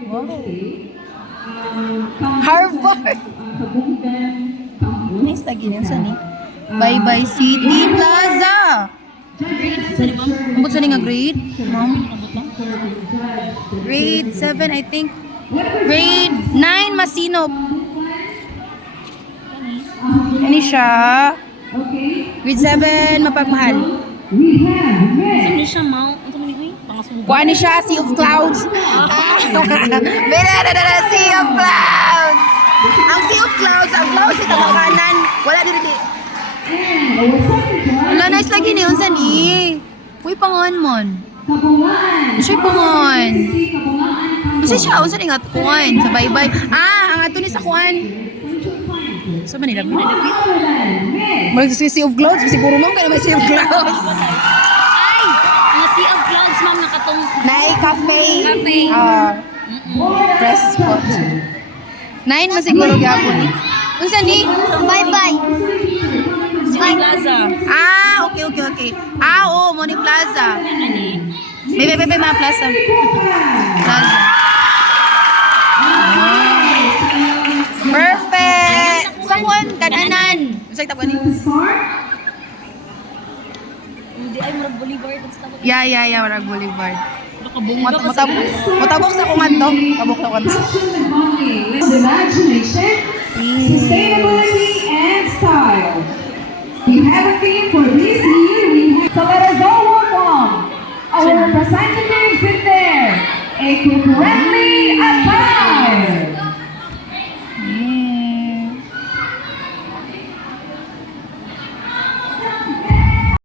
Wow. Harvard. Nice lagi niyan sa ni. Bye-bye City Plaza. Ambot sa ni nga grade? Ma'am? Grade 7, I think. Grade 9, Masinop. Ano siya? Grade 7, Mapagmahal. Saan siya, Mount? Ano sabi ni Pangasunggo? Kuha ni siya, Sea of Clouds. Sea of Clouds. Ang Sea of Clouds, ang clouds sa kanan. Wala dito. Wala, nice lagi na yun sa ni. Uy, pangon mon. Siya pangon. Kasi siya, unsa ni nga kuhan sa bye-bye. Ang ato ni sa kuhan. Sa Manila, Mag Sea of Clouds, siguro ma'am ka naman Sea of Clouds. Ay! Ang Sea of Clouds, ma'am, nakatong... Nai Cafe. Cafe. Press spot. 9 man siguro gyapon ni. Unsa ni? Bye-bye. City Plaza. Okay. Oo, Moni Plaza. Bebe, mga plaza. Plaza. Perfect! Sangwan, kananan. Unsa tabo ni? Hindi ay murag Boulevard. Yeah, Warag Boulevard. Nakabungga ka Matabok sa kuman to. Tabok sa kuman. Imagination, sustainability, and style. We have a theme for this year. So let us all